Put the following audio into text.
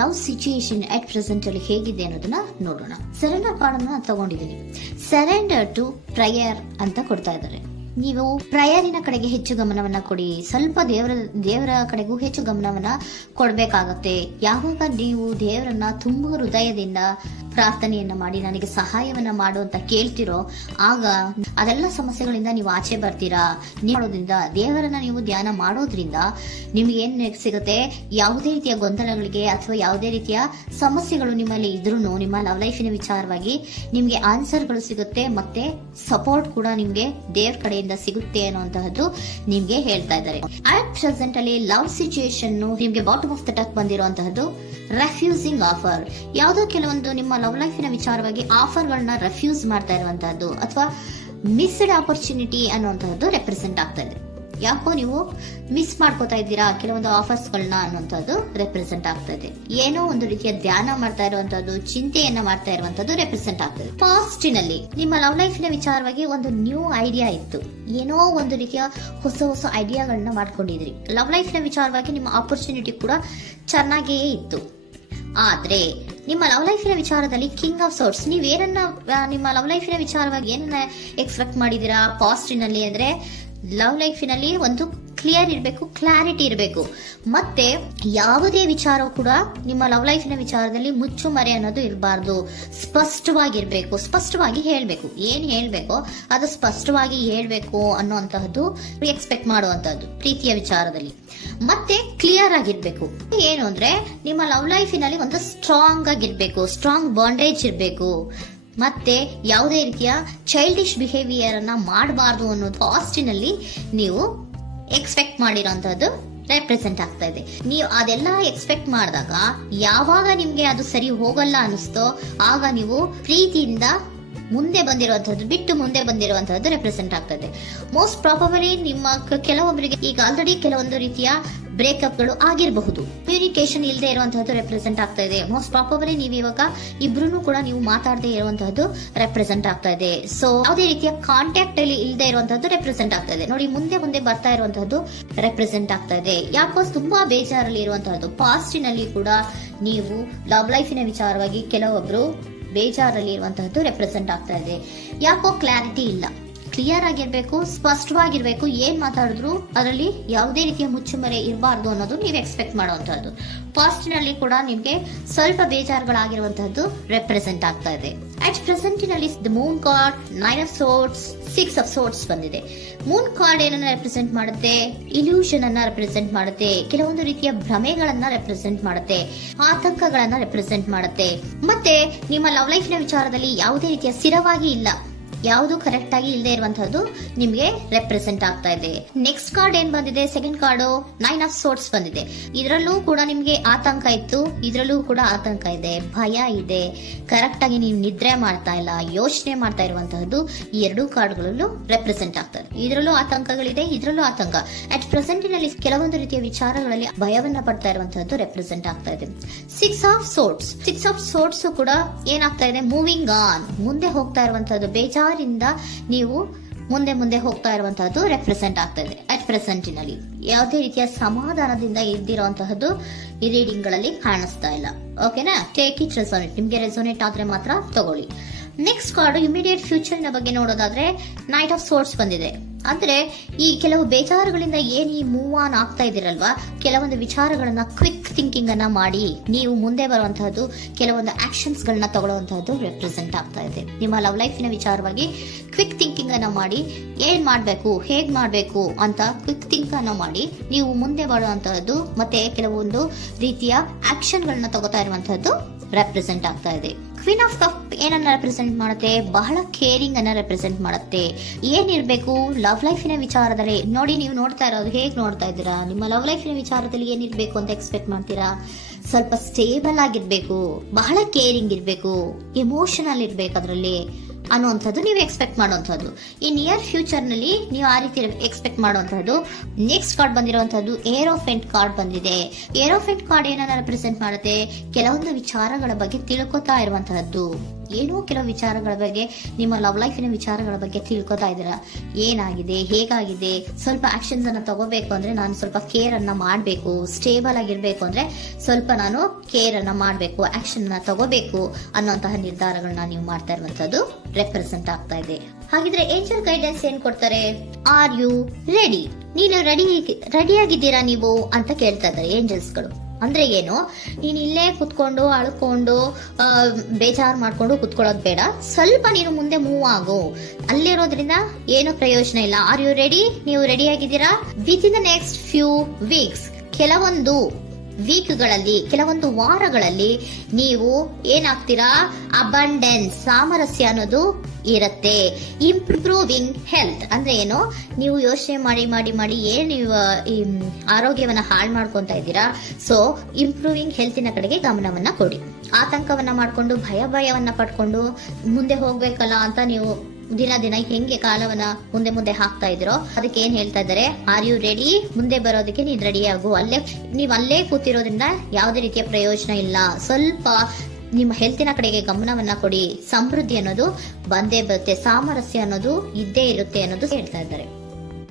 Love situation at present ಅಲ್ಲಿ ಹೇಗಿದೆ ಅನ್ನೋದನ್ನ ನೋಡೋಣ. ಸರೆಂಡರ್ ಕಾರ್ಡ್ ಅನ್ನ ತಗೊಂಡಿದ್ದೀನಿ. ಸರೆಂಡರ್ ಟು ಪ್ರಯರ್ ಅಂತ ಕೊಡ್ತಾ ಇದ್ದಾರೆ. ನೀವು ಪ್ರಯರಿನ ಕಡೆಗೆ ಹೆಚ್ಚು ಗಮನವನ್ನ ಕೊಡಿ, ಸ್ವಲ್ಪ ದೇವರ ಕಡೆಗೂ ಹೆಚ್ಚು ಗಮನವನ್ನ ಕೊಡ್ಬೇಕಾಗತ್ತೆ. ಯಾವಾಗ ನೀವು ದೇವರನ್ನ ತುಂಬಾ ಹೃದಯದಿಂದ ಪ್ರಾರ್ಥನೆಯನ್ನ ಮಾಡಿ ನನಗೆ ಸಹಾಯವನ್ನ ಮಾಡು ಅಂತ ಕೇಳ್ತಿರೋ, ಆಗ ಅದೆಲ್ಲ ಸಮಸ್ಯೆಗಳಿಂದ ನೀವು ಆಚೆ ಬರ್ತೀರಾ. ಮಾಡೋದ್ರಿಂದ, ದೇವರನ್ನ ನೀವು ಧ್ಯಾನ ಮಾಡೋದ್ರಿಂದ ನಿಮ್ಗೆ ಏನ್ ಸಿಗುತ್ತೆ, ಯಾವುದೇ ರೀತಿಯ ಗೊಂದಲಗಳಿಗೆ ಅಥವಾ ಯಾವುದೇ ರೀತಿಯ ಸಮಸ್ಯೆಗಳು ನಿಮ್ಮಲ್ಲಿ ಇದ್ರೂ ನಿಮ್ಮ ಲವ್ ಲೈಫಿನ ವಿಚಾರವಾಗಿ ನಿಮ್ಗೆ ಆನ್ಸರ್ಗಳು ಸಿಗುತ್ತೆ, ಮತ್ತೆ ಸಪೋರ್ಟ್ ಕೂಡ ನಿಮ್ಗೆ ದೇವ್ರ ಕಡೆಯಿಂದ ಸಿಗುತ್ತೆ ಅನ್ನುವಂತಹದ್ದು ನಿಮ್ಗೆ ಹೇಳ್ತಾ ಇದ್ದಾರೆ. ಅಟ್ ಪ್ರೆಸೆಂಟ್ ಅಲ್ಲಿ ಲವ್ ಸಿಚುಯೇಷನ್ ನಿಮ್ಗೆ ಬಾಟಮ್ ಆಫ್ ದ ಟಕ್ ಬಂದಿರುವಂತಹದ್ದು ರೆಫ್ಯೂಸಿಂಗ್ ಆಫರ್. ಯಾವುದೋ ಕೆಲವೊಂದು ನಿಮ್ಮ ಲವ್ ಲೈಫಿನ ವಿಚಾರವಾಗಿ ಆಫರ್ ಗಳನ್ನ ರೆಫ್ಯೂಸ್ ಮಾಡ್ತಾ ಇರುವಂತಹದ್ದು ಅಥವಾ ಮಿಸ್ಡ್ ಆಪರ್ಚುನಿಟಿ ಅನ್ನುವಂತಹದ್ದು ರೆಪ್ರೆಸೆಂಟ್ ಆಗ್ತಾ ಇದೆ. ಯಾಕೋ ನೀವು ಮಿಸ್ ಮಾಡ್ಕೋತಾ ಇದ್ದೀರಾ ಕೆಲವೊಂದು ಆಫರ್ಸ್ ಗಳನ್ನ ಅನ್ನುವಂಥದ್ದು ರೆಪ್ರೆಸೆಂಟ್ ಆಗ್ತಾ ಇದೆ. ಏನೋ ಒಂದು ರೀತಿಯ ಧ್ಯಾನ ಮಾಡ್ತಾ ಇರುವಂತದ್ದು, ಚಿಂತೆಯನ್ನ ಮಾಡ್ತಾ ಇರುವಂತದ್ದು ರೆಪ್ರೆಸೆಂಟ್ ಆಗ್ತದೆ. ಪಾಸ್ಟಿನಲ್ಲಿ ನಿಮ್ಮ ಲವ್ ಲೈಫಿನ ವಿಚಾರವಾಗಿ ಒಂದು ನ್ಯೂ ಐಡಿಯಾ ಇತ್ತು, ಏನೋ ಒಂದು ರೀತಿಯ ಹೊಸ ಹೊಸ ಐಡಿಯಾಗಳನ್ನ ಮಾಡ್ಕೊಂಡಿದ್ರಿ. ಲವ್ ಲೈಫಿನ ವಿಚಾರವಾಗಿ ನಿಮ್ಮ ಆಪರ್ಚುನಿಟಿ ಕೂಡ ಚೆನ್ನಾಗಿಯೇ ಇತ್ತು. ಆದ್ರೆ ನಿಮ್ಮ ಲವ್ ಲೈಫಿನ ವಿಚಾರದಲ್ಲಿ ಕಿಂಗ್ ಆಫ್ ಸೋರ್ಟ್ಸ್, ನೀವೇನನ್ನ ನಿಮ್ಮ ಲವ್ ಲೈಫಿನ ವಿಚಾರವಾಗಿ ಏನನ್ನ ಎಕ್ಸ್ಪೆಕ್ಟ್ ಮಾಡಿದೀರಾ ಪಾಸ್ಟಿನಲ್ಲಿ ಅಂದ್ರೆ, ಲವ್ ಲೈಫಿನಲ್ಲಿ ಒಂದು ಕ್ಲಿಯರ್ ಇರಬೇಕು, ಕ್ಲಾರಿಟಿ ಇರಬೇಕು, ಮತ್ತೆ ಯಾವುದೇ ವಿಚಾರ ಕೂಡ ನಿಮ್ಮ ಲವ್ ಲೈಫಿನ ವಿಚಾರದಲ್ಲಿ ಮುಚ್ಚು ಮರೆ ಅನ್ನೋದು ಇರಬಾರ್ದು. ಸ್ಪಷ್ಟವಾಗಿರ್ಬೇಕು, ಸ್ಪಷ್ಟವಾಗಿ ಹೇಳ್ಬೇಕು, ಏನ್ ಹೇಳ್ಬೇಕೋ ಅದು ಸ್ಪಷ್ಟವಾಗಿ ಹೇಳ್ಬೇಕು ಅನ್ನುವಂತಹದ್ದು ಎಕ್ಸ್ಪೆಕ್ಟ್ ಮಾಡುವಂತಹದ್ದು ಪ್ರೀತಿಯ ವಿಚಾರದಲ್ಲಿ. ಮತ್ತೆ ಕ್ಲಿಯರ್ ಆಗಿರ್ಬೇಕು. ಏನು ಅಂದ್ರೆ ನಿಮ್ಮ ಲವ್ ಲೈಫಿನಲ್ಲಿ ಒಂದು ಸ್ಟ್ರಾಂಗ್ ಆಗಿರ್ಬೇಕು, ಸ್ಟ್ರಾಂಗ್ ಬಾಂಡೇಜ್ ಇರಬೇಕು, ಮತ್ತೆ ಯಾವುದೇ ರೀತಿಯ ಚೈಲ್ಡಿಶ್ ಬಿಹೇವಿಯರ್ ಅನ್ನ ಮಾಡಬಾರ್ದು ಅನ್ನೋದು ಪಾಸ್ಟಿನಲ್ಲಿ ನೀವು ಎಕ್ಸ್ಪೆಕ್ಟ್ ಮಾಡಿರೋಂಥದ್ದು ರೆಪ್ರೆಸೆಂಟ್ ಆಗ್ತಾ ಇದೆ. ನೀವು ಅದೆಲ್ಲ ಎಕ್ಸ್ಪೆಕ್ಟ್ ಮಾಡಿದಾಗ ಯಾವಾಗ ನಿಮ್ಗೆ ಅದು ಸರಿ ಹೋಗಲ್ಲ ಅನಿಸ್ತೋ ಆಗ ನೀವು ಪ್ರೀತಿಯಿಂದ ಮುಂದೆ ಬಂದಿರುವಂತಹದ್ದು ಬಿಟ್ಟು ಮುಂದೆ ಬಂದಿರುವಂತಹದ್ದು ರೆಪ್ರೆಸೆಂಟ್ ಆಗ್ತದೆ. ಮೋಸ್ಟ್ ಪ್ರಾಬಬಲಿ ನಿಮ್ಮ ಕೆಲವೊಬ್ಬರಿಗೆ ಈಗ ಆಲ್ರೆಡಿ ಕೆಲವೊಂದು ರೀತಿಯ ಬ್ರೇಕಪ್ ಗಳು ಆಗಿರಬಹುದು, ಕಮ್ಯುನಿಕೇಶನ್ ಇಲ್ಲದೆ ಇರುವಂತಹದ್ದು ರೆಪ್ರೆಸೆಂಟ್ ಆಗ್ತಾ ಇದೆ. ಮೋಸ್ಟ್ ಪ್ರಾಬಬಲಿ ನೀವು ಇವಾಗ ಇಬ್ರು ಕೂಡ ನೀವು ಮಾತಾಡದೇ ಇರುವಂತಹದ್ದು ರೆಪ್ರೆಸೆಂಟ್ ಆಗ್ತಾ ಇದೆ. ಸೊ ಯಾವುದೇ ರೀತಿಯ ಕಾಂಟ್ಯಾಕ್ಟ್ ಅಲ್ಲಿ ಇಲ್ಲದೆ ಇರುವಂತಹದ್ದು ರೆಪ್ರೆಸೆಂಟ್ ಆಗ್ತಾ ಇದೆ. ನೋಡಿ, ಮುಂದೆ ಮುಂದೆ ಬರ್ತಾ ಇರುವಂತಹದ್ದು ರೆಪ್ರೆಸೆಂಟ್ ಆಗ್ತಾ ಇದೆ. ಯಾಕೋ ತುಂಬಾ ಬೇಜಾರಲ್ಲಿ ಇರುವಂತಹದ್ದು. ಪಾಸ್ಟಿನಲ್ಲಿ ಕೂಡ ನೀವು ಲವ್ ಲೈಫಿನ ವಿಚಾರವಾಗಿ ಕೆಲವೊಬ್ರು ಬೇಜಾರಲ್ಲಿ ಇರುವಂತಹದ್ದು ರೆಪ್ರೆಸೆಂಟ್ ಆಗ್ತಾ ಇದೆ. ಯಾಕೋ ಕ್ಲಾರಿಟಿ ಇಲ್ಲ, ಕ್ಲಿಯರ್ ಆಗಿರ್ಬೇಕು, ಸ್ಪಷ್ಟವಾಗಿರ್ಬೇಕು, ಏನ್ ಮಾತಾಡಿದ್ರು ಅದರಲ್ಲಿ ಯಾವುದೇ ರೀತಿಯ ಮುಚ್ಚುಮರೆ ಇರಬಾರ್ದು ಅನ್ನೋದು ನೀವು ಎಕ್ಸ್ಪೆಕ್ಟ್ ಮಾಡುವಂತಹದ್ದು. ಪಾಸ್ಟಿನಲ್ಲಿ ಕೂಡ ನಿಮ್ಗೆ ಸ್ವಲ್ಪ ಬೇಜಾರುಗಳಾಗಿರುವಂತಹದ್ದು ರೆಪ್ರೆಸೆಂಟ್ ಆಗ್ತಾ ಇದೆ. ಅಟ್ ಪ್ರೆಸೆಂಟಿನಲ್ಲಿ the moon card, 9 of swords, 6 of swords ಬಂದಿದೆ. ಮೂನ್ ಕಾರ್ಡ್ ಏನನ್ನ ರೆಪ್ರೆಸೆಂಟ್ ಮಾಡುತ್ತೆ? ಇಲ್ಯೂಷನ್ ಅನ್ನ ರೆಪ್ರೆಸೆಂಟ್ ಮಾಡುತ್ತೆ, ಕೆಲವೊಂದು ರೀತಿಯ ಭ್ರಮೆಗಳನ್ನ ರೆಪ್ರೆಸೆಂಟ್ ಮಾಡುತ್ತೆ, ಆತಂಕಗಳನ್ನ ರೆಪ್ರೆಸೆಂಟ್ ಮಾಡುತ್ತೆ. ಮತ್ತೆ ನಿಮ್ಮ ಲವ್ ಲೈಫಿನ ವಿಚಾರದಲ್ಲಿ ಯಾವುದೇ ರೀತಿಯ ಸ್ಥಿರವಾಗಿ ಇಲ್ಲ, ಯಾವುದು ಕರೆಕ್ಟ್ ಆಗಿ ಇಲ್ಲದೆ ಇರುವಂತಹದ್ದು ನಿಮ್ಗೆ ರೆಪ್ರೆಸೆಂಟ್ ಆಗ್ತಾ ಇದೆ. ನೆಕ್ಸ್ಟ್ ಕಾರ್ಡ್ ಏನ್ ಬಂದಿದೆ? ಸೆಕೆಂಡ್ ಕಾರ್ಡ್ 9 of swords ಬಂದಿದೆ. ಇದರಲ್ಲೂ ಕೂಡ ನಿಮ್ಗೆ ಆತಂಕ ಇತ್ತು, ಇದರಲ್ಲೂ ಕೂಡ ಆತಂಕ ಇದೆ, ಭಯ ಇದೆ, ಕರೆಕ್ಟ್ ಆಗಿ ನೀವು ನಿದ್ರೆ ಮಾಡ್ತಾ ಇಲ್ಲ, ಯೋಚನೆ ಮಾಡ್ತಾ ಇರುವಂತಹದ್ದು ಈ ಎರಡೂ ಕಾರ್ಡ್ಗಳಲ್ಲೂ ರೆಪ್ರೆಸೆಂಟ್ ಆಗ್ತದೆ. ಇದರಲ್ಲೂ ಆತಂಕಗಳಿದೆ, ಇದರಲ್ಲೂ ಆತಂಕ. ಅಟ್ ಪ್ರೆಸೆಂಟಿನಲ್ಲಿ ಕೆಲವೊಂದು ರೀತಿಯ ವಿಚಾರಗಳಲ್ಲಿ ಭಯವನ್ನ ಪಡ್ತಾ ಇರುವಂತಹದ್ದು ರೆಪ್ರೆಸೆಂಟ್ ಆಗ್ತಾ ಇದೆ. 6 of swords, 6 of swords ಕೂಡ ಏನಾಗ್ತಾ ಇದೆ? ಮೂವಿಂಗ್ ಆನ್, ಮುಂದೆ ಹೋಗ್ತಾ ಇರುವಂತಹದ್ದು, ಬೇಜಾರಿಂದ ನೀವು ಮುಂದೆ ಮುಂದೆ ಹೋಗ್ತಾ ಇರುವಂತಹದ್ದು ರೆಪ್ರೆಸೆಂಟ್ ಆಗ್ತಾ ಇದೆ. ಅಟ್ ಪ್ರೆಸೆಂಟಿನಲ್ಲಿ ಯಾವುದೇ ರೀತಿಯ ಸಮಾಧಾನದಿಂದ ಇದ್ದಿರುವಂತಹದ್ದು ಈ ರೀಡಿಂಗ್ ಗಳಲ್ಲಿ ಕಾಣಿಸ್ತಾ ಇಲ್ಲ. ಓಕೆನಾ? ಟೇಕ್ ಇಟ್ ರೆಸೋನೇಟ್, ನಿಮ್ಗೆ ರೆಸೋನೇಟ್ ಆದ್ರೆ ಮಾತ್ರ ತಗೊಳ್ಳಿ. ನೆಕ್ಸ್ಟ್ ಕಾರ್ಡ್ ಇಮಿಡಿಯೇಟ್ ಫ್ಯೂಚರ್ ನ ಬಗ್ಗೆ ನೋಡೋದಾದ್ರೆ ನೈಟ್ ಆಫ್ ಸೋರ್ಟ್ಸ್ ಬಂದಿದೆ. ಅಂದ್ರೆ ಈ ಕೆಲವು ಬೇಜಾರುಗಳಿಂದ ಏನ್ ಈ ಮೂವ್ ಆನ್ ಆಗ್ತಾ ಇದ್ದೀರಲ್ವಾ, ಕೆಲವೊಂದು ವಿಚಾರಗಳನ್ನ ಕ್ವಿಕ್ ಥಿಂಕಿಂಗ್ ಅನ್ನ ಮಾಡಿ ನೀವು ಮುಂದೆ ಬರುವಂತಹದ್ದು, ಕೆಲವೊಂದು ಆಕ್ಷನ್ಸ್ ಗಳನ್ನ ತಗೊಳ್ಳುವಂತಹದ್ದು ರೆಪ್ರೆಸೆಂಟ್ ಆಗ್ತಾ ಇದೆ. ನಿಮ್ಮ ಲವ್ ಲೈಫಿನ ವಿಚಾರವಾಗಿ ಕ್ವಿಕ್ ಥಿಂಕಿಂಗ್ ಅನ್ನ ಮಾಡಿ ಏನ್ ಮಾಡ್ಬೇಕು, ಹೇಗ್ ಮಾಡ್ಬೇಕು ಅಂತ ಕ್ವಿಕ್ ಥಿಂಕ್ ಅನ್ನ ಮಾಡಿ ನೀವು ಮುಂದೆ ಬರುವಂತಹದ್ದು, ಮತ್ತೆ ಕೆಲವೊಂದು ರೀತಿಯ ಆಕ್ಷನ್ ಗಳನ್ನ ತಗೋತಾ ಇರುವಂತಹದ್ದು ರೆಪ್ರೆಸೆಂಟ್ ಆಗ್ತಾ ಇದೆ. ಕ್ವೀನ್ ಆಫ್ ಕಪ್ ಏನನ್ನ ರೆಪ್ರೆಸೆಂಟ್ ಮಾಡುತ್ತೆ? ಬಹಳ ಕೇರಿಂಗ್ ಅನ್ನ ರೆಪ್ರೆಸೆಂಟ್ ಮಾಡುತ್ತೆ. ಏನಿರ್ಬೇಕು ಲವ್ ಲೈಫಿನ ವಿಚಾರದಲ್ಲಿ? ನೋಡಿ, ನೀವು ನೋಡ್ತಾ ಇರೋದು ಹೇಗ್ ನೋಡ್ತಾ ಇದ್ದೀರಾ? ನಿಮ್ಮ ಲವ್ ಲೈಫಿನ ವಿಚಾರದಲ್ಲಿ ಏನಿರ್ಬೇಕು ಅಂತ ಎಕ್ಸ್ಪೆಕ್ಟ್ ಮಾಡ್ತೀರಾ? ಸ್ವಲ್ಪ ಸ್ಟೇಬಲ್ ಆಗಿರ್ಬೇಕು, ಬಹಳ ಕೇರಿಂಗ್ ಇರ್ಬೇಕು, ಎಮೋಷನಲ್ ಇರ್ಬೇಕು, ಅದರಲ್ಲಿ ಅನ್ನುವಂಥದ್ದು ನೀವು ಎಕ್ಸ್ಪೆಕ್ಟ್ ಮಾಡುವಂಥದ್ದು. ಈ ನಿಯರ್ ಫ್ಯೂಚರ್ ನಲ್ಲಿ ನೀವು ಆ ರೀತಿ ಎಕ್ಸ್ಪೆಕ್ಟ್ ಮಾಡುವಂಥದ್ದು. ನೆಕ್ಸ್ಟ್ ಕಾರ್ಡ್ ಬಂದಿರುವಂತದ್ದು ಏರೋಫೆಂಟ್ ಕಾರ್ಡ್ ಬಂದಿದೆ. ಏರೋಫೆಂಟ್ ಕಾರ್ಡ್ ಏನನ್ನ ರೆಪ್ರೆಸೆಂಟ್ ಮಾಡುತ್ತೆ? ಕೆಲವೊಂದು ವಿಚಾರಗಳ ಬಗ್ಗೆ ತಿಳ್ಕೊತಾ ಇರುವಂತಹದ್ದು. ಏನೋ ಕೆಲವು ವಿಚಾರಗಳ ಬಗ್ಗೆ, ನಿಮ್ಮ ಲವ್ ಲೈಫಿನ ವಿಚಾರಗಳ ಬಗ್ಗೆ ತಿಳ್ಕೊತಾ ಇದ್ದೀರಾ. ಏನಾಗಿದೆ, ಹೇಗಾಗಿದೆ, ಸ್ವಲ್ಪ ಆಕ್ಷನ್ಸ್ ಅನ್ನ ತಗೋಬೇಕು ಅಂದ್ರೆ ನಾನು ಸ್ವಲ್ಪ ಕೇರ್ ಅನ್ನ ಮಾಡಬೇಕು, ಸ್ಟೇಬಲ್ ಆಗಿರ್ಬೇಕು ಅಂದ್ರೆ ಸ್ವಲ್ಪ ನಾನು ಕೇರ್ ಅನ್ನ ಮಾಡಬೇಕು, ಆಕ್ಷನ್ ಅನ್ನ ತಗೋಬೇಕು ಅನ್ನುವಂತಹ ನಿರ್ಧಾರಗಳನ್ನ ನೀವು ಮಾಡ್ತಾ ಇರುವಂತದ್ದು ರೆಪ್ರೆಸೆಂಟ್ ಆಗ್ತಾ ಇದೆ. ಹಾಗಿದ್ರೆ ಏಂಜಲ್ ಗೈಡೆನ್ಸ್ ಏನ್ ಕೊಡ್ತಾರೆ? Are you ready? ನೀನು ರೆಡಿಯಾಗಿದ್ದೀರಾ ನೀವು ಅಂತ ಕೇಳ್ತಾ ಇದ್ದಾರೆ ಏಂಜಲ್ಸ್ ಗಳು. ಅಂದ್ರೆ ಏನು? ನೀನ್ ಇಲ್ಲೇ ಕುತ್ಕೊಂಡು ಅಳ್ಕೊಂಡು ಬೇಜಾರು ಮಾಡ್ಕೊಂಡು ಕುತ್ಕೊಳ್ಳೋದು ಬೇಡ. ಸ್ವಲ್ಪ ನೀನು ಮುಂದೆ ಮೂವ್ ಆಗು. ಅಲ್ಲಿರೋದ್ರಿಂದ ಏನು ಪ್ರಯೋಜನ ಇಲ್ಲ. Are you ready? ನೀವು ರೆಡಿ ಆಗಿದ್ದೀರಾ? With in the next few weeks, ಕೆಲವೊಂದು ವೀಕ್ಗಳಲ್ಲಿ, ಕೆಲವೊಂದು ವಾರಗಳಲ್ಲಿ ನೀವು ಏನಾಗ್ತೀರಾ? ಅಬಂಡೆನ್ಸ್, ಸಾಮರಸ್ಯ ಅನ್ನೋದು ಇರುತ್ತೆ. ಇಂಪ್ರೂವಿಂಗ್ ಹೆಲ್ತ್ ಅಂದ್ರೆ ಏನು? ನೀವು ಯೋಚನೆ ಮಾಡಿ ಮಾಡಿ ಮಾಡಿ ಏನ್ ನೀವು ಈ ಆರೋಗ್ಯವನ್ನ ಹಾಳು ಮಾಡ್ಕೊಂತ ಇದ್ದೀರಾ. ಸೊ ಇಂಪ್ರೂವಿಂಗ್ ಹೆಲ್ತಿನ ಕಡೆಗೆ ಗಮನವನ್ನ ಕೊಡಿ. ಆತಂಕವನ್ನ ಮಾಡ್ಕೊಂಡು ಭಯವನ್ನ ಪಡ್ಕೊಂಡು ಮುಂದೆ ಹೋಗ್ಬೇಕಲ್ಲ ಅಂತ ನೀವು ದಿನ ದಿನ ಹೆಂಗೆ ಕಾಲವನ್ನ ಮುಂದೆ ಹಾಕ್ತಾ ಇದ್ರೋ ಅದಕ್ಕೆ ಏನ್ ಹೇಳ್ತಾ ಇದ್ದಾರೆ? Are you ready? ಮುಂದೆ ಬರೋದಕ್ಕೆ ನೀನ್ ರೆಡಿ ಆಗು. ನೀವ್ ಅಲ್ಲೇ ಕೂತಿರೋದ್ರಿಂದ ಯಾವುದೇ ರೀತಿಯ ಪ್ರಯೋಜನ ಇಲ್ಲ. ಸ್ವಲ್ಪ ನಿಮ್ಮ ಹೆಲ್ತಿನ ಕಡೆಗೆ ಗಮನವನ್ನ ಕೊಡಿ. ಸಮೃದ್ಧಿ ಅನ್ನೋದು ಬಂದೇ ಬರುತ್ತೆ, ಸಾಮರಸ್ಯ ಅನ್ನೋದು ಇದ್ದೇ ಇರುತ್ತೆ ಅನ್ನೋದು ಹೇಳ್ತಾ ಇದ್ದಾರೆ.